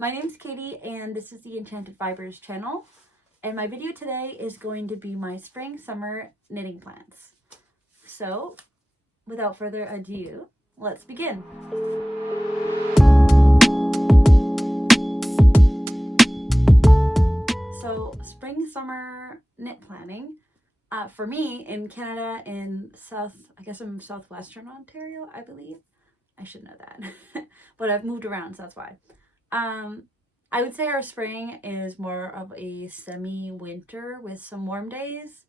my name's Katie and this is the Enchanted Fibers channel, and my video today is going to be my spring summer knitting plans. So without further ado, let's begin. So spring summer knit planning for me in Canada, in I'm southwestern Ontario, I believe. I should know that, but I've moved around, so that's why. I would say our spring is more of a semi-winter with some warm days,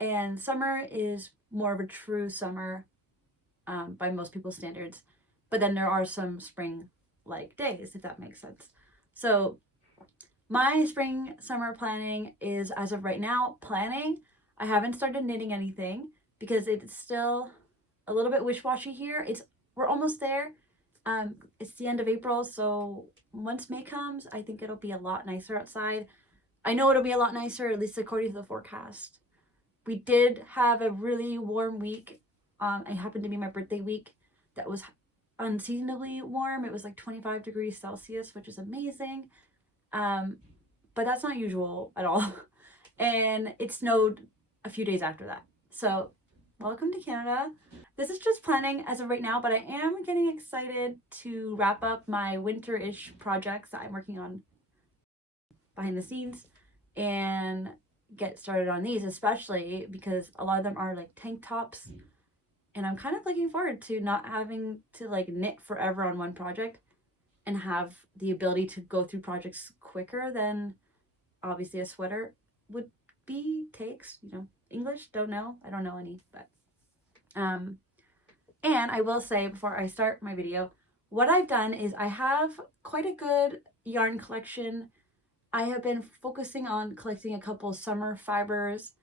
and summer is more of a true summer by most people's standards. But then there are some spring-like days, if that makes sense. So my spring summer planning is, as of right now, planning. I haven't started knitting anything because it's still a little bit wish-washy here. We're almost there. It's the end of April, so once May comes, I think it'll be a lot nicer outside. I know it'll be a lot nicer, at least according to the forecast. We did have a really warm week. It happened to be my birthday week. That was unseasonably warm. It was like 25 degrees Celsius, which is amazing. But that's not usual at all. And it snowed a few days after that. So welcome to Canada. This is just planning as of right now, but I am getting excited to wrap up my winter-ish projects that I'm working on behind the scenes and get started on these, especially because a lot of them are like tank tops, and I'm kind of looking forward to not having to like knit forever on one project and have the ability to go through projects quicker than obviously a sweater would takes, English, don't know, I don't know any, but and I will say before I start my video, what I've done is I have quite a good yarn collection. I have been focusing on collecting a couple summer fibers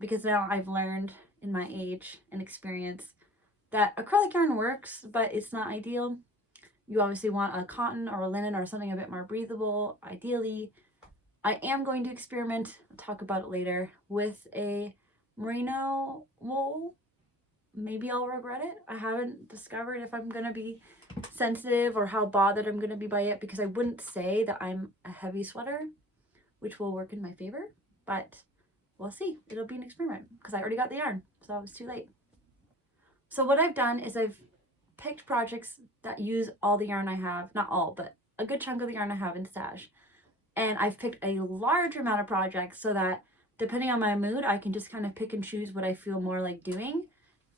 because now I've learned in my age and experience that acrylic yarn works, but it's not ideal. You obviously want a cotton or a linen or something a bit more breathable, ideally. I am going to experiment, I'll talk about it later, with a merino wool. Maybe I'll regret it. I haven't discovered if I'm going to be sensitive or how bothered I'm going to be by it, because I wouldn't say that I'm a heavy sweater, which will work in my favor, but we'll see. It'll be an experiment because I already got the yarn, so it was too late. So what I've done is I've picked projects that use all the yarn I have, not all, but a good chunk of the yarn I have in stash. And I've picked a large amount of projects so that depending on my mood, I can just kind of pick and choose what I feel more like doing.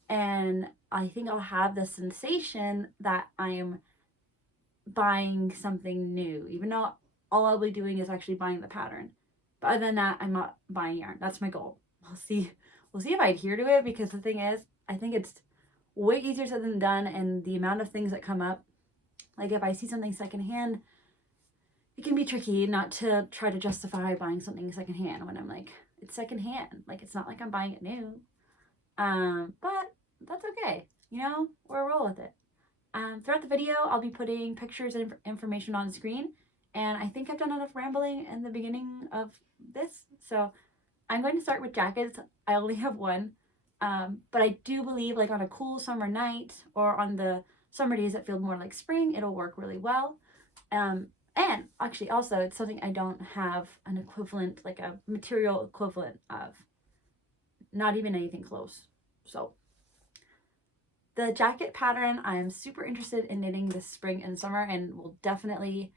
And I think I'll have the sensation that I am buying something new, even though all I'll be doing is actually buying the pattern. But other than that, I'm not buying yarn. That's my goal. We'll see if I adhere to it, because the thing is, I think it's way easier said than done, and the amount of things that come up, like if I see something secondhand, it can be tricky not to try to justify buying something secondhand when I'm like, it's secondhand. Like, it's not like I'm buying it new. But that's okay. We'll roll with it. Throughout the video, I'll be putting pictures and information on screen. And I think I've done enough rambling in the beginning of this. So I'm going to start with jackets. I only have one. But I do believe, like, on a cool summer night or on the summer days that feel more like spring, it'll work really well. And actually also, it's something I don't have an equivalent, like a material equivalent of. Not even anything close. So the jacket pattern I'm super interested in knitting this spring and summer, and will definitely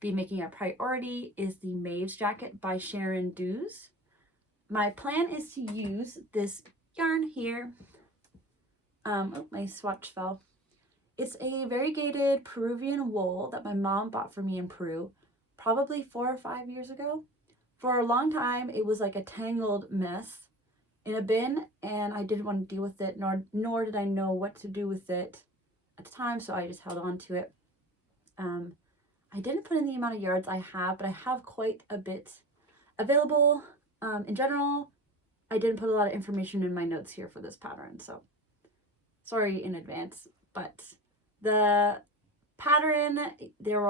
be making a priority, is the Maves jacket by Sharin Duus. My plan is to use this yarn here. Oh, my swatch fell. It's a variegated Peruvian wool that my mom bought for me in Peru, probably 4 or 5 years ago. For a long time, it was like a tangled mess in a bin, and I didn't want to deal with it, nor did I know what to do with it at the time, so I just held on to it. I didn't put in the amount of yards I have, but I have quite a bit available. In general, I didn't put a lot of information in my notes here for this pattern, so sorry in advance, but the pattern, there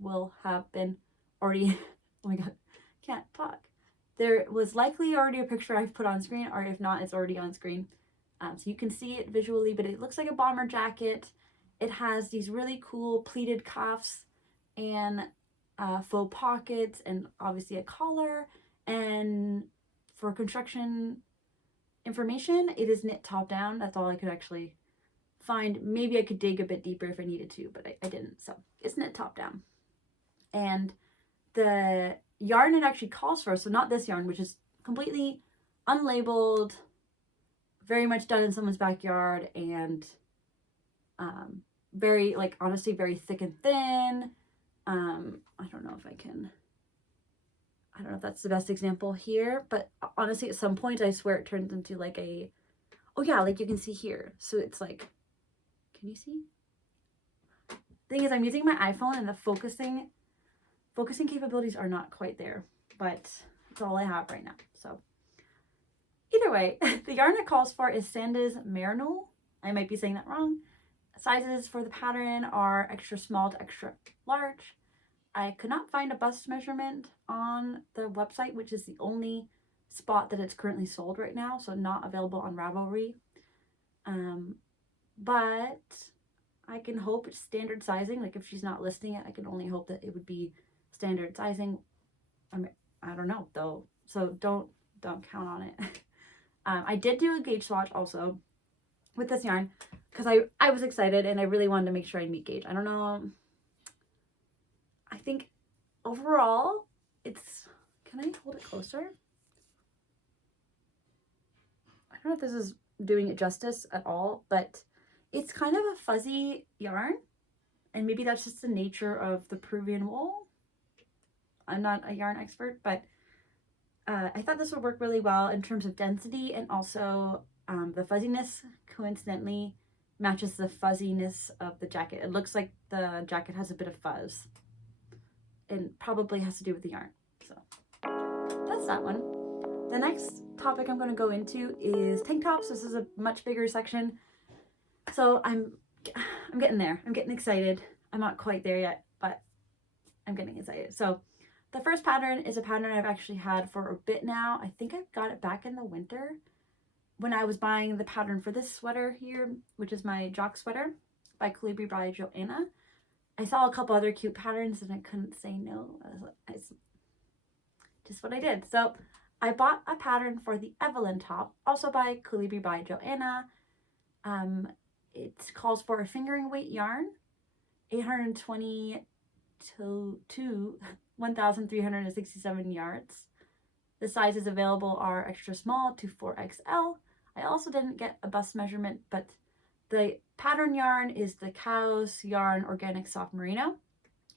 will have been already, oh my god, can't talk. There was likely already a picture I've put on screen, or if not, it's already on screen. So you can see it visually, but it looks like a bomber jacket. It has these really cool pleated cuffs and faux pockets, and obviously a collar. And for construction information, it is knit top down. That's all I could actually find. Maybe I could dig a bit deeper if I needed to, but I didn't. So it's knit top down. And the yarn it actually calls for, so not this yarn, which is completely unlabeled, very much done in someone's backyard, and very, like, honestly, very thick and thin. I don't know if that's the best example here, but honestly, at some point, I swear it turns into like a, oh yeah, like you can see here. So it's like, can you see? Thing is, I'm using my iPhone and the focusing capabilities are not quite there, but it's all I have right now. So either way, the yarn it calls for is Sanders Merino. I might be saying that wrong. Sizes for the pattern are extra small to extra large. I could not find a bust measurement on the website, which is the only spot that it's currently sold right now, so not available on Ravelry. But I can hope it's standard sizing. Like, if she's not listing it, I can only hope that it would be standard sizing. I don't know though, so don't count on it. I did do a gauge swatch also with this yarn because I was excited and I really wanted to make sure I meet gauge. I don't know. I think overall it's, can I hold it closer? I don't know if this is doing it justice at all, but it's kind of a fuzzy yarn, and maybe that's just the nature of the Peruvian wool. I'm not a yarn expert, but I thought this would work really well in terms of density, and also the fuzziness coincidentally matches the fuzziness of the jacket. It looks like the jacket has a bit of fuzz, and probably has to do with the yarn. So that's that one. The next topic I'm going to go into is tank tops. This is a much bigger section, so I'm getting there. I'm getting excited. I'm not quite there yet, but I'm getting excited. So the first pattern is a pattern I've actually had for a bit now. I think I got it back in the winter when I was buying the pattern for this sweater here, which is my jock sweater by Caidree by Joanna. I saw a couple other cute patterns and I couldn't say no. It's just what I did. So I bought a pattern for the Evelyne top, also by Caidree by Joanna. It calls for a fingering weight yarn, 820 to 1,367 yards. The sizes available are extra small to 4XL. I also didn't get a bust measurement, but the pattern yarn is the Cow's Yarn Organic Soft Merino.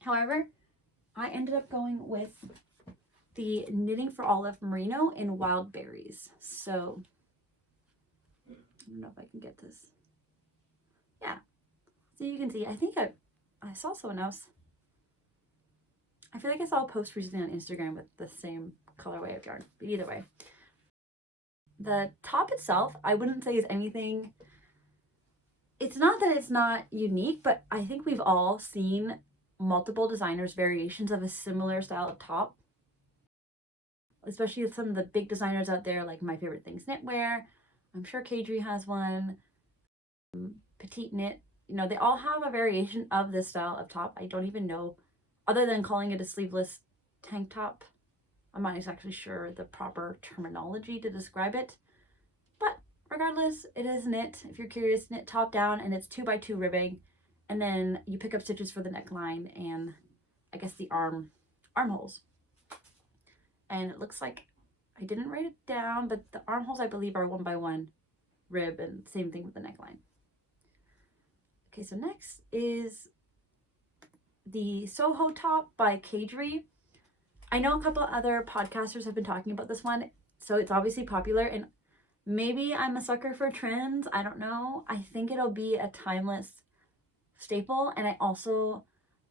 However, I ended up going with the Knitting for Olive Merino in Wild Berries. So I don't know if I can get this. Yeah. So you can see, I think I saw someone else. I feel like I saw a post recently on Instagram with the same colorway of yarn, but either way. The top itself, I wouldn't say is anything, it's not that it's not unique, but I think we've all seen multiple designers' variations of a similar style of top. Especially with some of the big designers out there, like My Favorite Things Knitwear. I'm sure Caidree has one. Petite Knit. You know, they all have a variation of this style of top. I don't even know, other than calling it a sleeveless tank top. I'm not exactly sure the proper terminology to describe it. But regardless, it is knit. If you're curious, knit top down, and it's 2x2 ribbing. And then you pick up stitches for the neckline and I guess the armholes. And it looks like, I didn't write it down, but the armholes I believe are 1x1 rib, and same thing with the neckline. Okay, so next is the Soho top by Caidree. I know a couple other podcasters have been talking about this one, so it's obviously popular, and maybe I'm a sucker for trends. I don't know. I think it'll be a timeless staple, and I also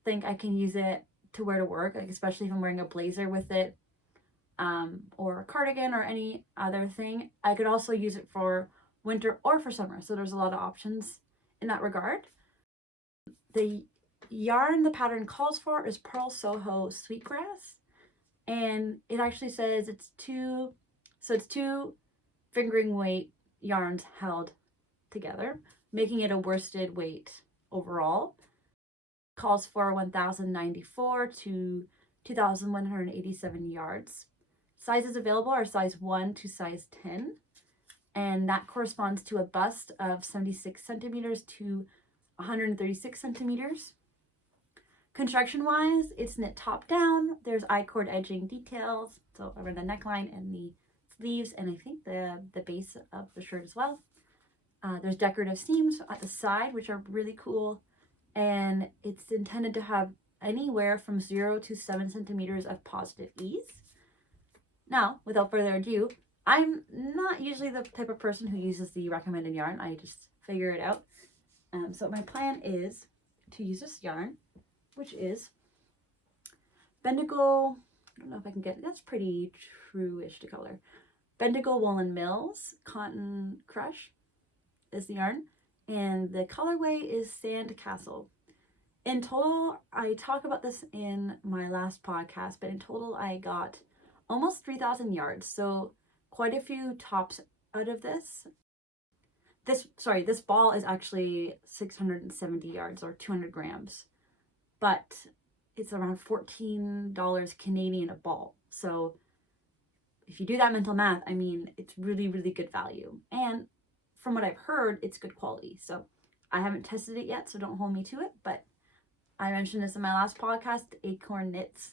think I can use it to wear to work, like especially if I'm wearing a blazer with it, or a cardigan or any other thing. I could also use it for winter or for summer, so there's a lot of options in that regard. The yarn the pattern calls for is Purl Soho Sweetgrass, and it actually says it's two fingering weight yarns held together, making it a worsted weight overall. calls for 1,094 to 2,187 yards. Sizes available are size 1 to size 10, and that corresponds to a bust of 76 centimeters to 136 centimeters. Construction wise, it's knit top down. There's I-cord edging details, so around the neckline and the sleeves, and I think the base of the shirt as well. There's decorative seams at the side, which are really cool, and it's intended to have anywhere from 0 to 7 centimeters of positive ease. Now, without further ado, I'm not usually the type of person who uses the recommended yarn. I just figure it out. So my plan is to use this yarn, which is Bendigo. I don't know if I can get it. That's pretty true-ish to color. Bendigo Woolen Mills Cotton Crush is the yarn, and the colorway is Sand Castle. In total, I talk about this in my last podcast, but in total I got almost 3,000 yards, so quite a few tops out of this. This ball is actually 670 yards or 200 grams, but it's around $14 Canadian a ball. So if you do that mental math, I mean, it's really, really good value. And from what I've heard, it's good quality. So I haven't tested it yet, so don't hold me to it, but I mentioned this in my last podcast. Acorn Knits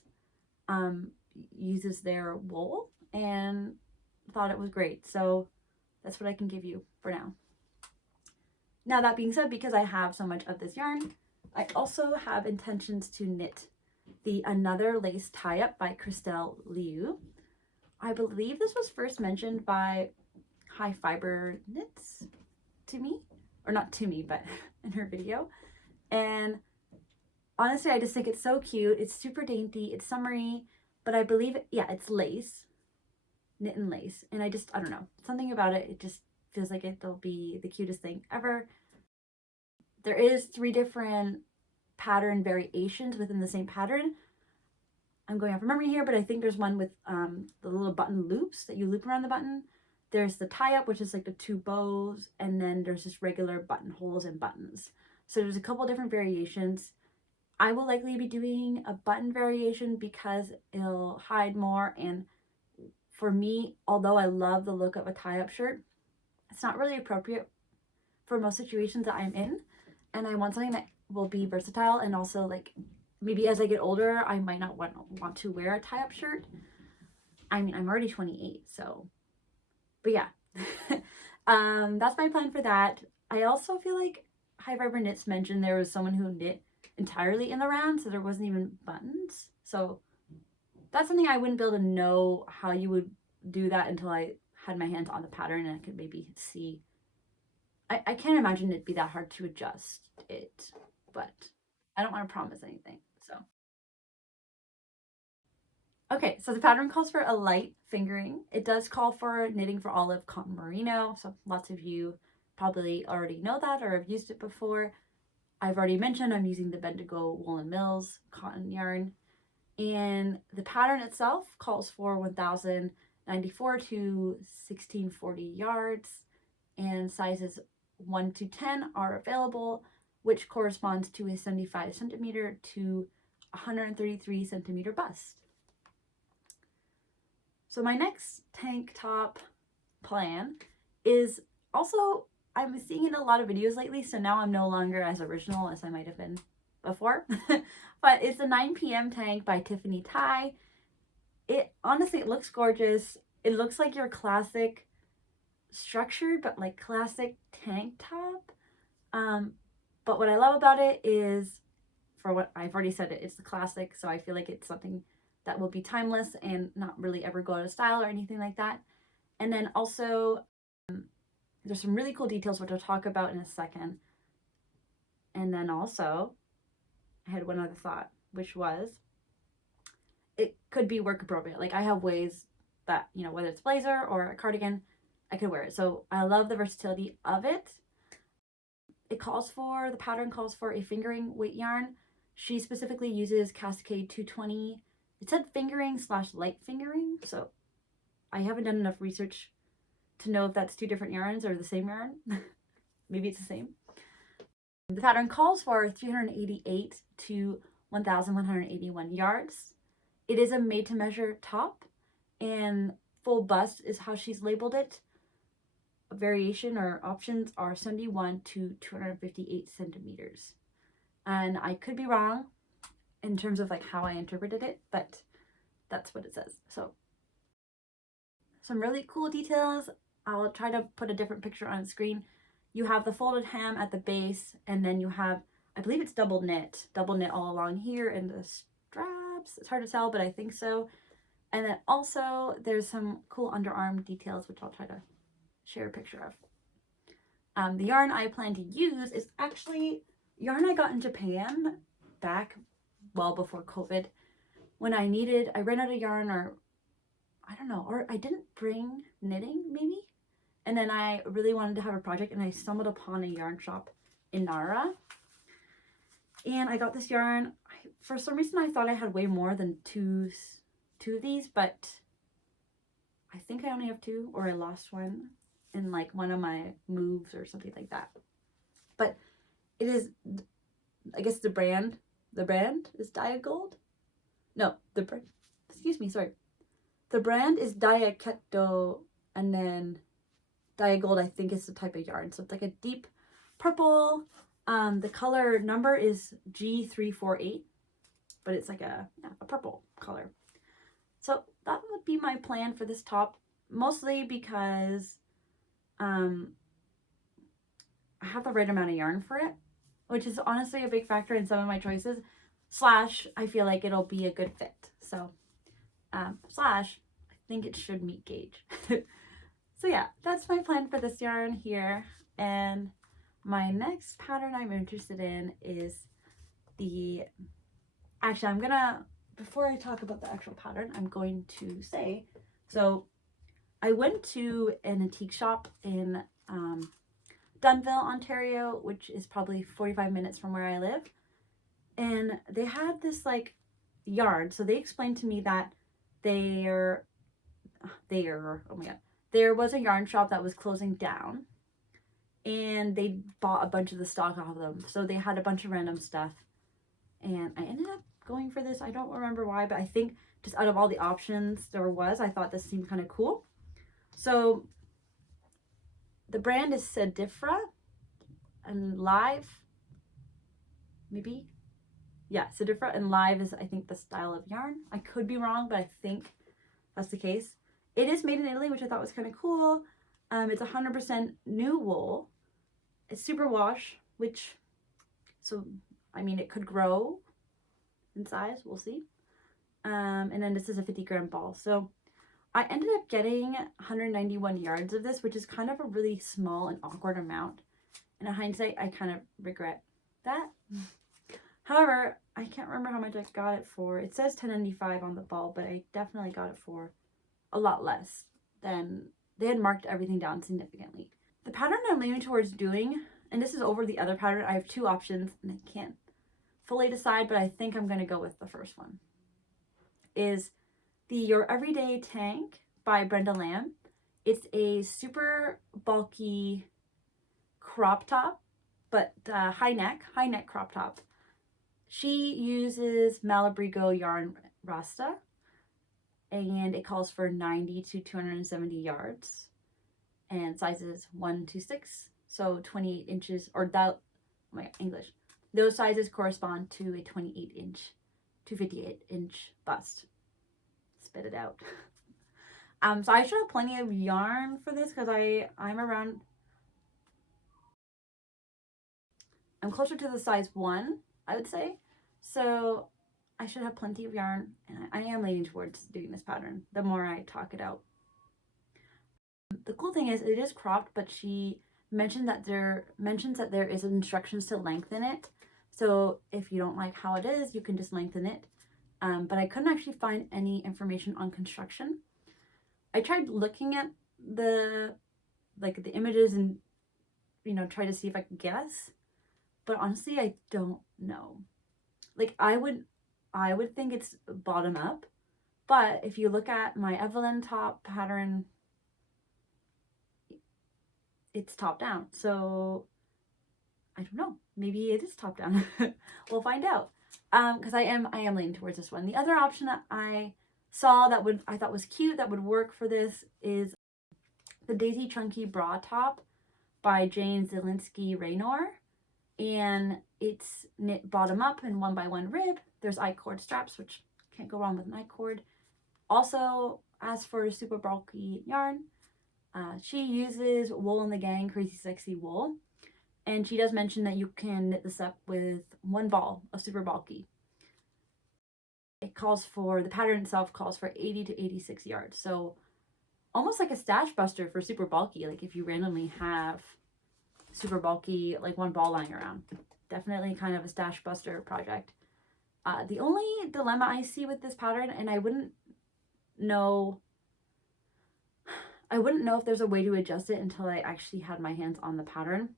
uses their wool and thought it was great. So that's what I can give you for now. Now, that being said, because I have so much of this yarn, I also have intentions to knit the Another Lace Tie-Up by Chrystelle Liu. I believe this was first mentioned by High Fiber Knits to me, or not to me, but in her video. And honestly, I just think it's so cute. It's super dainty. It's summery, but I believe, yeah, it's lace, knit and lace. And I don't know, something about it, it just feels like it'll be the cutest thing ever. There is 3 different pattern variations within the same pattern. I'm going off memory here, but I think there's one with the little button loops that you loop around the button. There's the tie-up, which is like the 2 bows, and then there's just regular buttonholes and buttons. So there's a couple different variations. I will likely be doing a button variation because it'll hide more, and for me, although I love the look of a tie-up shirt, it's not really appropriate for most situations that I'm in, and I want something that will be versatile, and also like maybe as I get older, I might not want to wear a tie-up shirt. I mean, I'm already 28, so, but yeah. That's my plan for that. I also feel like High Fiber Knits mentioned there was someone who knit entirely in the round, so there wasn't even buttons. So that's something I wouldn't be able to know how you would do that until I had my hands on the pattern and I could maybe see. I can't imagine it'd be that hard to adjust it, but I don't want to promise anything. So okay, so the pattern calls for a light fingering. It does call for knitting for olive cotton merino, so lots of you probably already know that or have used it before. I've already mentioned I'm using the Bendigo Woolen Mills cotton yarn, and the pattern itself calls for 1,094 to 1,640 yards, and sizes 1 to 10 are available, which corresponds to a 75 centimeter to 133 centimeter bust. So my next tank top plan is also, I'm seeing in a lot of videos lately, so now I'm no longer as original as I might have been before, but it's a 9 p.m. tank by Tiffany tie. It honestly, it looks gorgeous. It looks like your classic structured, but like classic tank top. But what I love about it is, for what I've already said, it's the classic, so I feel like it's something that will be timeless and not really ever go out of style or anything like that. And then also, there's some really cool details which I'll talk about in a second. And then also, I had one other thought, which was, it could be work appropriate. Like I have ways that, you know, whether it's blazer or a cardigan, I could wear it. So I love the versatility of it. The pattern calls for a fingering weight yarn. She specifically uses Cascade 220. It said fingering / light fingering, so I haven't done enough research to know if that's 2 different yarns or the same yarn. Maybe it's the same. The pattern calls for 388 to 1,181 yards. It is a made-to-measure top, and full bust is how she's labeled it. Variation or options are 71 to 258 centimeters. And I could be wrong in terms of like how I interpreted it, but that's what it says. So some really cool details. I'll try to put a different picture on the screen. You have the folded hem at the base, and then you have, I believe it's double knit all along here, and the straps, it's hard to tell, but I think so. And then also there's some cool underarm details, which I'll try to share a picture of. The yarn I plan to use is actually yarn I got in Japan back well before COVID, when I ran out of yarn, or I don't know, or I didn't bring knitting maybe. And then I really wanted to have a project, and I stumbled upon a yarn shop in Nara. And I got this yarn. For some reason, I thought I had way more than two of these, but I think I only have two, or I lost one in like one of my moves or something like that. But it is, I guess the brand is Diagold? No, excuse me, sorry. The brand is Diaketo, and then Diagold, I think, is the type of yarn. So it's like a deep purple. The color number is G348, but it's like a purple color. So that would be my plan for this top, mostly because I have the right amount of yarn for it, which is honestly a big factor in some of my choices. / I feel like it'll be a good fit. So / I think it should meet gauge. So yeah, that's my plan for this yarn here. And my next pattern I'm interested in is actually I'm gonna, before I talk about the actual pattern, I'm going to say, so I went to an antique shop in Dunnville, Ontario, which is probably 45 minutes from where I live. And they had this like yarn. So they explained to me that oh my God, there was a yarn shop that was closing down, and they bought a bunch of the stock off of them. So they had a bunch of random stuff, and I ended up going for this. I don't remember why, but I think just out of all the options there was, I thought this seemed kind of cool. So the brand is Sedifra, and Live, maybe? Yeah, Sedifra, and Live is, I think, the style of yarn. I could be wrong, but I think that's the case. It is made in Italy, which I thought was kind of cool. It's 100% new wool. It's super wash, so I mean, it could grow in size. We'll see. And then this is a 50-gram ball. So I ended up getting 191 yards of this, which is kind of a really small and awkward amount. And in hindsight, I kind of regret that. However, I can't remember how much I got it for. It says $10.95 on the ball, but I definitely got it for a lot less than, they had marked everything down significantly. The pattern I'm leaning towards doing, and this is over the other pattern, I have two options and I can't fully decide, but I think I'm going to go with the first one, is the Your Everyday Tank by Brenda Lamb. It's a super bulky crop top, but high neck crop top. She uses Malabrigo yarn Rasta, and it calls for 90 to 270 yards, and sizes 1 to 6, so 28 inches, or that, oh my God, English. Those sizes correspond to a 28-inch to 58-inch bust. Spit it out. So I should have plenty of yarn for this, because I'm closer to the size 1, I would say. So I should have plenty of yarn, and I am leaning towards doing this pattern the more I talk it out. The cool thing is it is cropped, but she mentioned that mentions that there is instructions to lengthen it. So if you don't like how it is, you can just lengthen it. But I couldn't actually find any information on construction. I tried looking at the images and, try to see if I could guess. But honestly, I don't know. Like, I would think it's bottom up, but if you look at my Evelyne top pattern, it's top down. So I don't know. Maybe it is top down. We'll find out. Because I am leaning towards this one. The other option that I saw that I thought was cute, that would work for this, is the Daisy Chunky Bra Top by Zielinski-Raynor. And it's knit bottom up in 1x1 rib. There's I-cord straps, which can't go wrong with an I-cord. Also, as for super bulky yarn, she uses Wool in the Gang Crazy Sexy Wool. And she does mention that you can knit this up with one ball of super bulky. The pattern itself calls for 80 to 86 yards. So almost like a stash buster for super bulky. Like if you randomly have super bulky, like one ball lying around. Definitely kind of a stash buster project. The only dilemma I see with this pattern, and I wouldn't know if there's a way to adjust it until I actually had my hands on the pattern,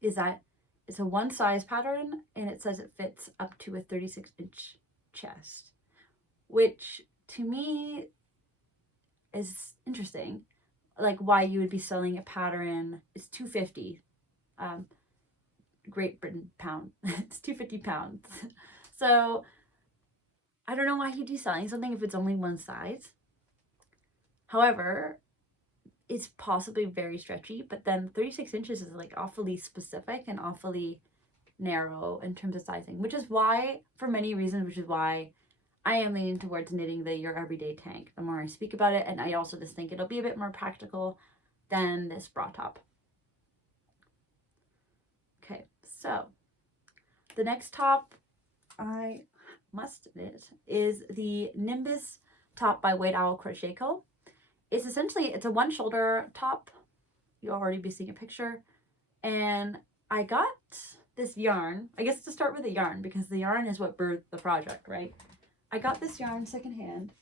is that it's a one size pattern and it says it fits up to a 36-inch chest, which to me is interesting. Like why you would be selling a pattern, it's $250, Great Britain pound. It's £250. So I don't know why you'd be selling something if it's only one size. However, it's possibly very stretchy, but then 36 inches is like awfully specific and awfully narrow in terms of sizing, which is why, for many reasons, which is why I am leaning towards knitting the Your Everyday tank the more I speak about it. And I also just think it'll be a bit more practical than this bra top. Okay, so the next top I must knit is the Nimbus top by White Owl Crochet Co. It's a one shoulder top. You'll already be seeing a picture. And I got this yarn, I guess to start with the yarn, because the yarn is what birthed the project, right? I got this yarn secondhand.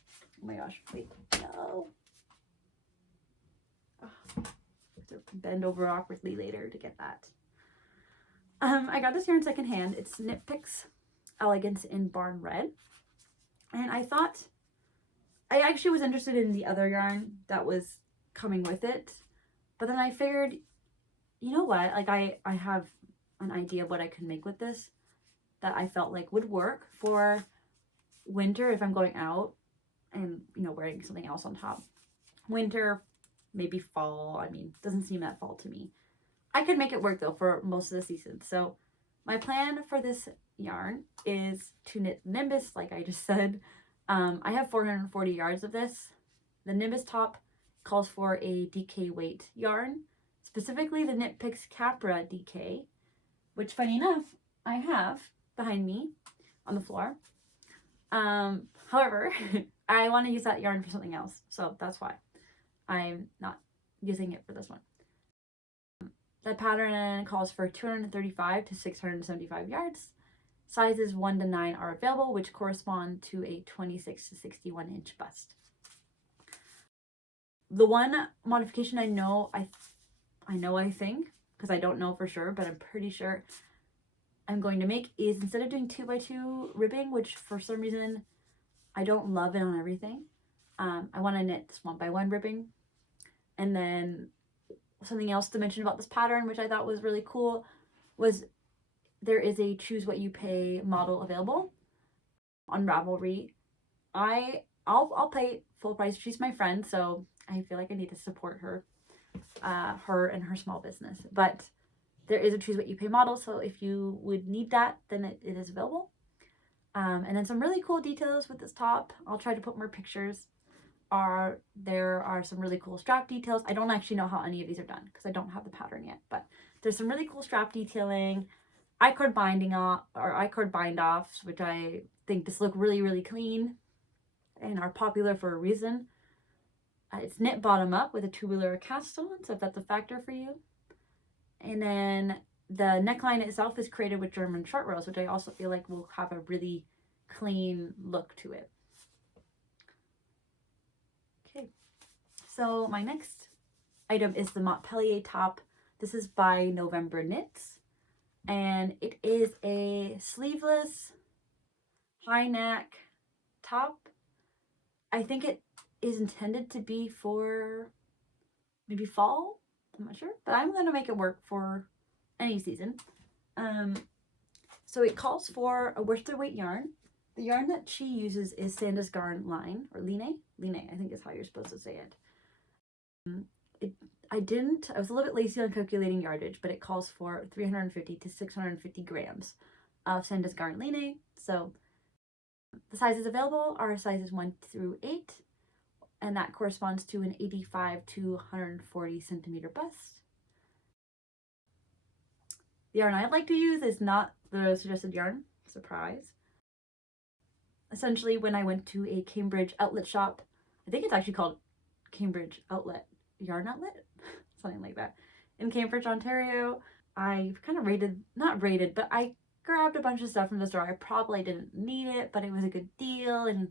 Oh my gosh, wait, no. Oh, I have to bend over awkwardly later to get that. I got this yarn secondhand. It's Knit Picks Elegance in Barn Red. And I actually was interested in the other yarn that was coming with it. But then I figured, you know what? Like I have an idea of what I could make with this that I felt like would work for winter if I'm going out and, you know, wearing something else on top. Winter, maybe fall. I mean, doesn't seem that fall to me. I could make it work though for most of the season. So my plan for this yarn is to knit Nimbus, like I just said. I have 440 yards of this. The Nimbus top calls for a DK weight yarn, specifically the Knit Picks Capra DK, which funny enough, I have behind me on the floor. However, I want to use that yarn for something else. So that's why I'm not using it for this one. The pattern calls for 235 to 675 yards. Sizes 1 to 9 are available, which correspond to a 26 to 61 inch bust. The one modification I think, because I don't know for sure, but I'm pretty sure I'm going to make is instead of doing 2x2 ribbing, which for some reason I don't love it on everything, I want to knit this 1x1 ribbing. And then something else to mention about this pattern, which I thought was really cool, was there is a choose what you pay model available on Ravelry. I'll pay full price. She's my friend, so I feel like I need to support her, her and her small business. But there is a choose what you pay model, so if you would need that, then it is available. And then some really cool details with this top. I'll try to put more pictures. There are some really cool strap details. I don't actually know how any of these are done because I don't have the pattern yet, but there's some really cool strap detailing, I-cord bind-offs, which I think just look really, really clean and are popular for a reason. It's knit bottom up with a tubular cast on, so if that's a factor for you. And then the neckline itself is created with German short rows, which I also feel like will have a really clean look to it. Okay, so my next item is the Montpellier top. This is by NovemberKnits, and it is a sleeveless high neck top. I think it is intended to be for maybe fall. I'm not sure, but I'm going to make it work for any season. So it calls for a worsted weight yarn. The yarn that she uses is Sanda's Garn Line, or Line. Line, I think is how you're supposed to say it. I was a little bit lazy on calculating yardage, but it calls for 350 to 650 grams of Sanda's Garn Line. So the sizes available are sizes 1 through 8, and that corresponds to an 85 to 140 centimeter bust. The yarn I'd like to use is not the suggested yarn. Surprise. Essentially, when I went to a Cambridge outlet shop, I think it's actually called Cambridge Outlet, Yarn Outlet, something like that, in Cambridge, Ontario, I kind of but I grabbed a bunch of stuff from the store. I probably didn't need it, but it was a good deal and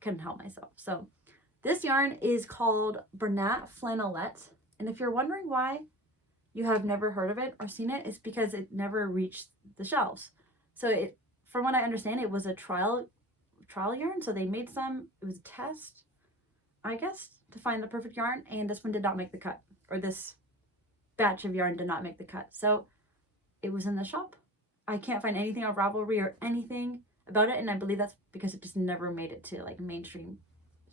couldn't help myself. So this yarn is called Bernat Flannelette, and if you're wondering why you have never heard of it or seen it, it's because it never reached the shelves. So from what I understand, it was a trial yarn. So they made some, it was a test, I guess, to find the perfect yarn, and this one did not make the cut, or this batch of yarn did not make the cut. So it was in the shop. I can't find anything on Ravelry or anything about it, and I believe that's because it just never made it to like mainstream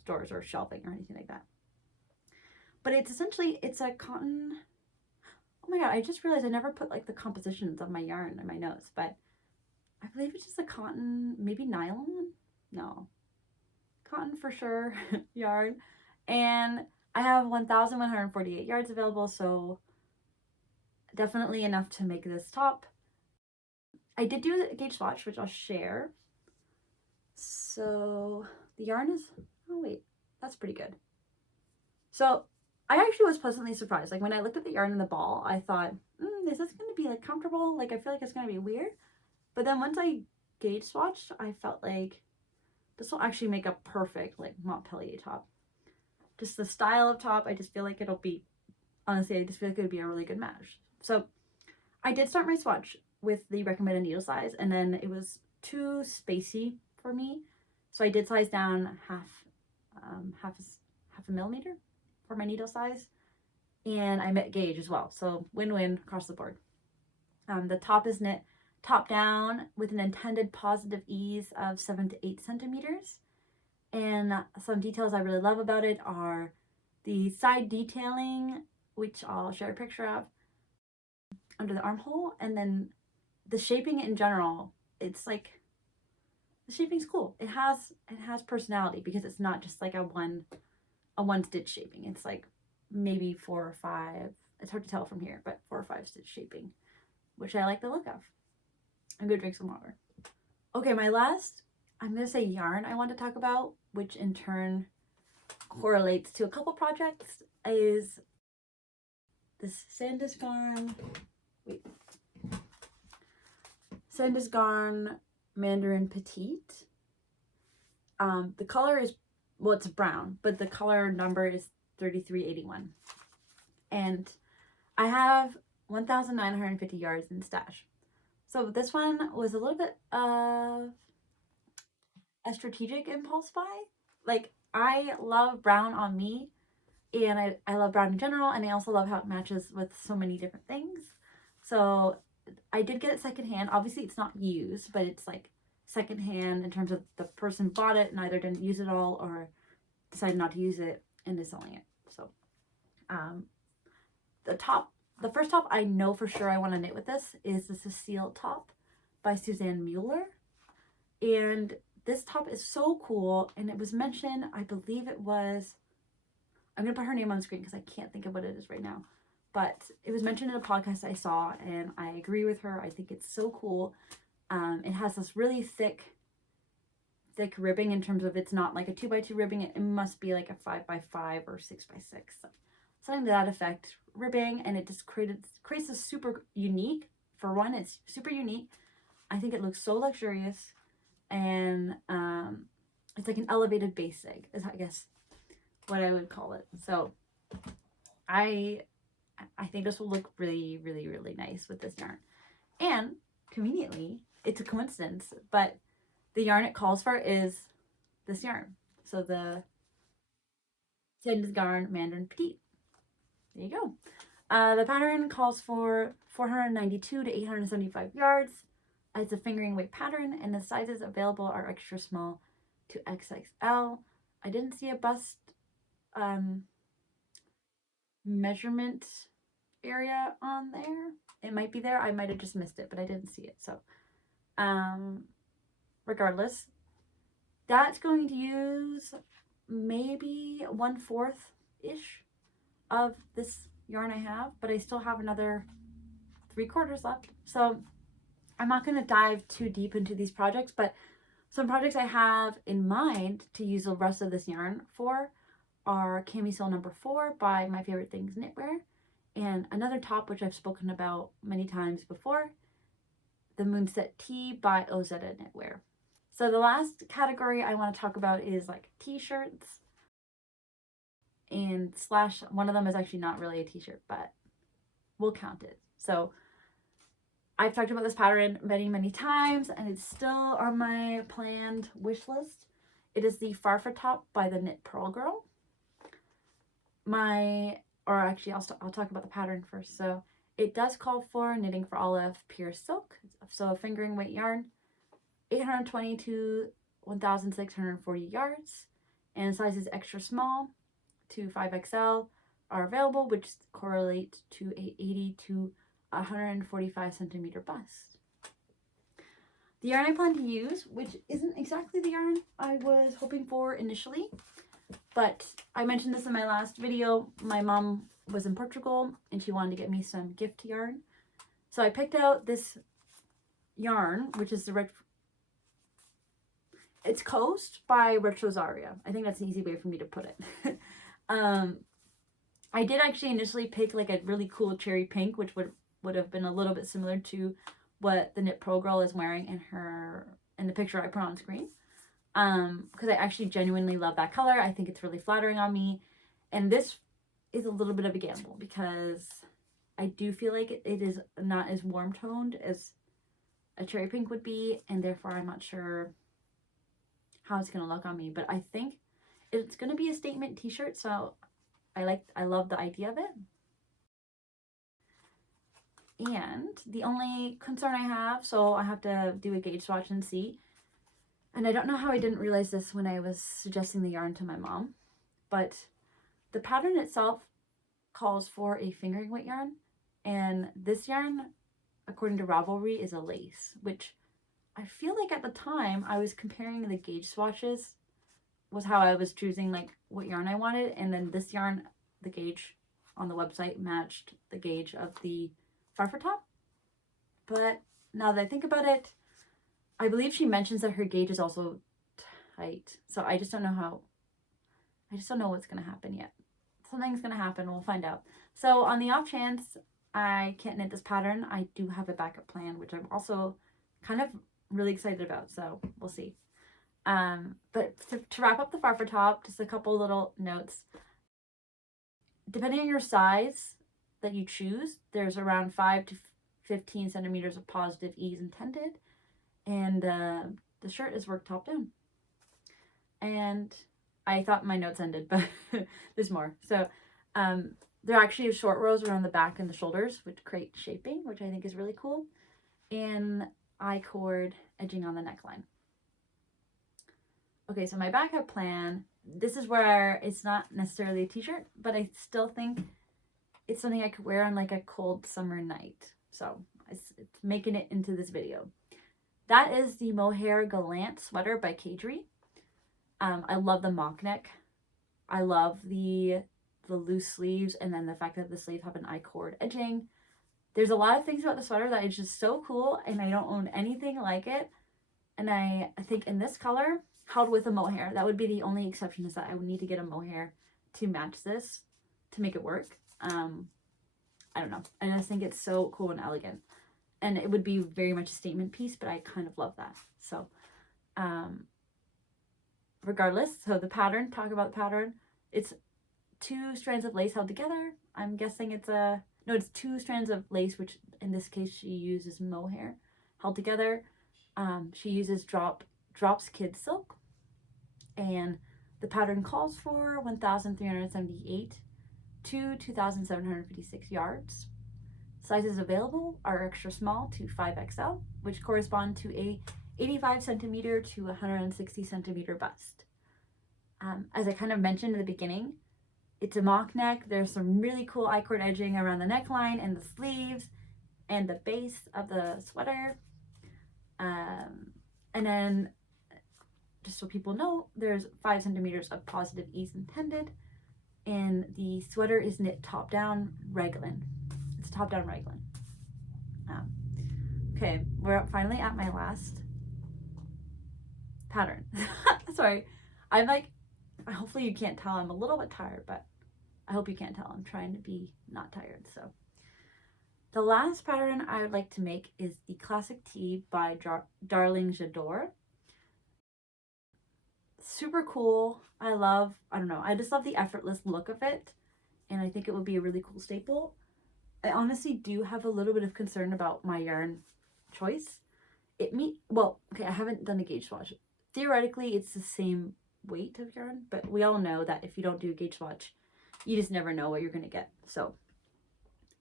stores or shelving or anything like that. But it's a cotton. Oh my god, I just realized I never put like the compositions of my yarn in my notes, but I believe it's just a cotton, maybe nylon? No. Cotton for sure yarn. And I have 1,148 yards available, so definitely enough to make this top. I did do a gauge swatch, which I'll share. So the yarn is, oh wait, that's pretty good. So I actually was pleasantly surprised. Like when I looked at the yarn in the ball, I thought, is this going to be like comfortable? Like I feel like it's going to be weird. But then once I gauge swatched, I felt like this will actually make a perfect like Montpellier top. Just the style of top, I just feel like it'll be, honestly, I just feel like it would be a really good match. So I did start my swatch with the recommended needle size, and then it was too spacey for me. So I did size down half a millimeter for my needle size, and I met gauge as well. So win-win across the board. The top is knit top down with an intended positive ease of 7 to 8 centimeters. And some details I really love about it are the side detailing, which I'll share a picture of, under the armhole, and then the shaping in general. It's like, the shaping's cool. It has personality because it's not just like a one stitch shaping. It's like maybe 4 or 5. It's hard to tell from here, but 4 or 5 stitch shaping, which I like the look of. I'm gonna drink some water. Okay, my last, I'm gonna say yarn I want to talk about, which in turn correlates to a couple projects, is this Sanda's Garn Mandarin Petite. The color is, well, it's brown, but the color number is 3381. And I have 1,950 yards in stash. So this one was a little bit of a strategic impulse buy. Like, I love brown on me, and I love brown in general, and I also love how it matches with so many different things. So I did get it secondhand. Obviously it's not used, but it's like secondhand in terms of the person bought it and either didn't use it all or decided not to use it and is selling it. So the first top I know for sure I want to knit with this is the CÉCILE top by Susanne Müller. And this top is so cool, and it was mentioned, I believe it was, I'm going to put her name on the screen because I can't think of what it is right now, but it was mentioned in a podcast I saw, and I agree with her. I think it's so cool. It has this really thick ribbing in terms of, it's not like a 2x2 ribbing. It must be like a 5x5 or 6x6. Something to that effect ribbing, and it just creates this super unique, for one, it's super unique. I think it looks so luxurious, and it's like an elevated basic is, I guess, what I would call it. So I think this will look really, really, really nice with this yarn. And conveniently, it's a coincidence, but the yarn it calls for is this yarn. So the Sanda's Garn Mandarin Petite. There you go. The pattern calls for 492 to 875 yards. It's a fingering weight pattern, and the sizes available are extra small to XXL. I didn't see a bust measurement area on there. It might be there. I might have just missed it, but I didn't see it. So regardless, that's going to use maybe 1/4 ish of this yarn I have, but I still have another 3/4 left. So I'm not going to dive too deep into these projects, but some projects I have in mind to use the rest of this yarn for are Camisole number 4 by My Favorite Things Knitwear, and another top which I've spoken about many times before, the Moonset Tee by Ozetta Knitwear. So the last category I want to talk about is like t-shirts, and slash one of them is actually not really a t-shirt, but we'll count it. So I've talked about this pattern many times, and it's still on my planned wish list. It is the Farfa top by the Knit Purl Girl. I'll talk about the pattern first. So it does call for knitting for olive pure silk, so a fingering weight yarn, 820 to 1,640 yards, and sizes extra small to 5XL are available, which correlate to a 80 to 145 centimeter bust. The yarn I plan to use, which isn't exactly the yarn I was hoping for initially, but I mentioned this in my last video. My mom was in Portugal and she wanted to get me some gift yarn. So I picked out this yarn, which is it's Coast by Rich Rosaria. I think that's an easy way for me to put it. I did actually initially pick like a really cool cherry pink, which would have been a little bit similar to what the Knit Pro Girl is wearing in the picture I put on screen. Because I actually genuinely love that color. I think it's really flattering on me. And this is a little bit of a gamble because I do feel like it is not as warm toned as a cherry pink would be, and therefore I'm not sure how it's going to look on me. But I think it's going to be a statement t-shirt, so I love the idea of it. And the only concern I have, so I have to do a gauge swatch and see. And I don't know how I didn't realize this when I was suggesting the yarn to my mom, but the pattern itself calls for a fingering weight yarn, and this yarn, according to Ravelry, is a lace, which I feel like at the time I was comparing the gauge swatches was how I was choosing like what yarn I wanted, and then this yarn, the gauge on the website matched the gauge of the Farfa top. But now that I think about it, I believe she mentions that her gauge is also tight. So I just don't know what's going to happen yet. Something's going to happen. We'll find out. So on the off chance I can't knit this pattern, I do have a backup plan, which I'm also kind of really excited about. So we'll see. But to wrap up the Farfa top, just a couple little notes. Depending on your size that you choose, there's around 5 to 15 centimeters of positive ease intended. And the shirt is worked top down. And I thought my notes ended, but there's more. So there actually are short rows around the back and the shoulders, which create shaping, which I think is really cool. And I-cord edging on the neckline. Okay, so my backup plan, this is where it's not necessarily a t-shirt, but I still think it's something I could wear on like a cold summer night. So it's making it into this video. That is the Mohair Gallant sweater by Caidree. I love the mock neck. I love the loose sleeves, and then the fact that the sleeves have an I-cord edging. There's a lot of things about the sweater that is just so cool, and I don't own anything like it. And I think in this color, held with a mohair, that would be the only exception, is that I would need to get a mohair to match this to make it work. I don't know. I just think it's so cool and elegant. And it would be very much a statement piece, but I kind of love that. So, regardless, so the pattern, talk about the pattern. It's 2 strands of lace held together. I'm guessing it's it's 2 strands of lace, which in this case she uses mohair held together. She uses Drops Kid Silk, and the pattern calls for 1,378 to 2,756 yards. Sizes available are extra small to 5XL, which correspond to a 85 centimeter to 160 centimeter bust. As I kind of mentioned in the beginning, it's a mock neck. There's some really cool I-cord edging around the neckline and the sleeves and the base of the sweater. And then, just so people know, there's 5 centimeters of positive ease intended, and the sweater is knit top-down raglan. It's top-down raglan. Okay, we're finally at my last pattern. Sorry, I'm like, hopefully you can't tell, I'm a little bit tired, but I hope you can't tell. I'm trying to be not tired. So the last pattern I would like to make is the Classic Tee by Darling J'adore. Super cool. I don't know, I just love the effortless look of it, and I think it would be a really cool staple. I honestly do have a little bit of concern about my yarn choice. Well, okay, I haven't done a gauge swatch. Theoretically, it's the same weight of yarn, but we all know that if you don't do a gauge swatch, you just never know what you're going to get. So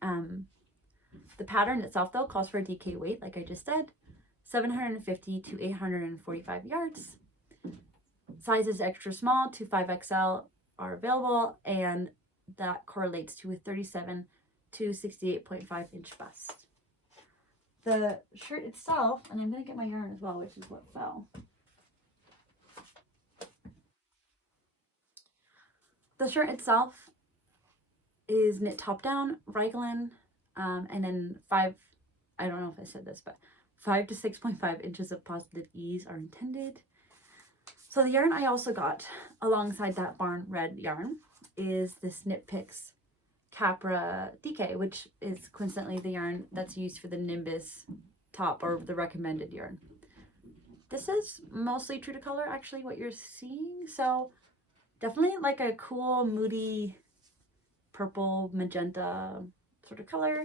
the pattern itself though calls for a DK weight, like I just said, 750 to 845 yards. Sizes extra small to 5XL are available, and that correlates to a 37 to 68.5 inch bust. The shirt itself, and I'm going to get my yarn as well, which is what fell. The shirt itself is knit top down raglan, and then I don't know if I said this, but 5 to 6.5 inches of positive ease are intended. So the yarn I also got alongside that barn red yarn is this Knit Picks Capra DK, which is coincidentally the yarn that's used for the Nimbus top, or the recommended yarn. This is mostly true to color, actually, what you're seeing. So definitely like a cool, moody, purple, magenta sort of color.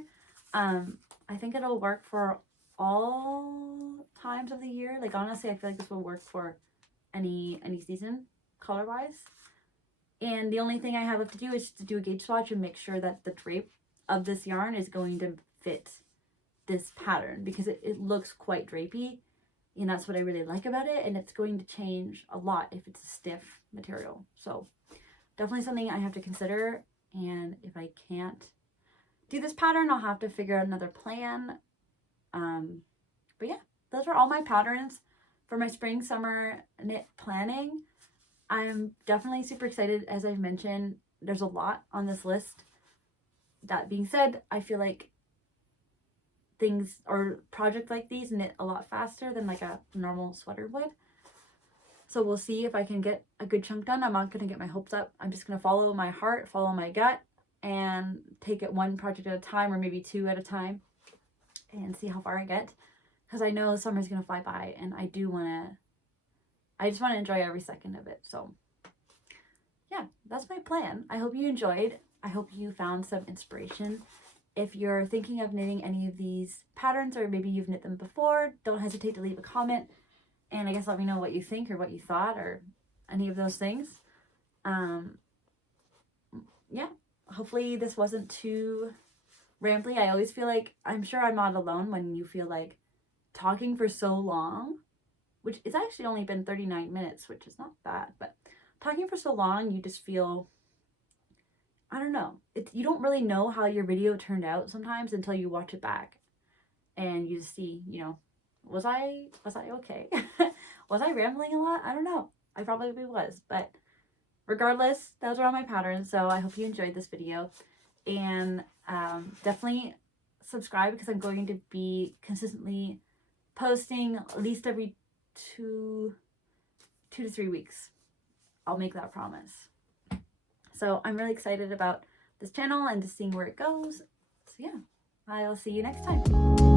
I think it'll work for all times of the year. Like, honestly, I feel like this will work for any season, color-wise. And the only thing I have left to do is to do a gauge swatch and make sure that the drape of this yarn is going to fit this pattern, because it looks quite drapey, and that's what I really like about it, and it's going to change a lot if it's a stiff material. So definitely something I have to consider, and if I can't do this pattern, I'll have to figure out another plan. But yeah, those are all my patterns for my spring summer knit planning. I'm definitely super excited. As I've mentioned, there's a lot on this list. That being said, I feel like things or projects like these knit a lot faster than like a normal sweater would. So we'll see if I can get a good chunk done. I'm not going to get my hopes up. I'm just going to follow my heart, follow my gut, and take it one project at a time, or maybe 2 at a time, and see how far I get. Because I know summer's going to fly by, and I just want to enjoy every second of it. So yeah, that's my plan. I hope you enjoyed. I hope you found some inspiration. If you're thinking of knitting any of these patterns, or maybe you've knit them before, don't hesitate to leave a comment, and I guess let me know what you think or what you thought, or any of those things. Yeah, hopefully this wasn't too rambly. I always feel like, I'm sure I'm not alone when you feel like talking for so long, which it's actually only been 39 minutes, which is not bad, but talking for so long, you just feel, I don't know, you don't really know how your video turned out sometimes until you watch it back, and you just see, you know, was I okay? Was I rambling a lot? I don't know. I probably was, but regardless, those are all my patterns. So I hope you enjoyed this video, and definitely subscribe, because I'm going to be consistently posting at least every 2 to 3 weeks. I'll make that promise. So I'm really excited about this channel and just seeing where it goes. So yeah, I'll see you next time.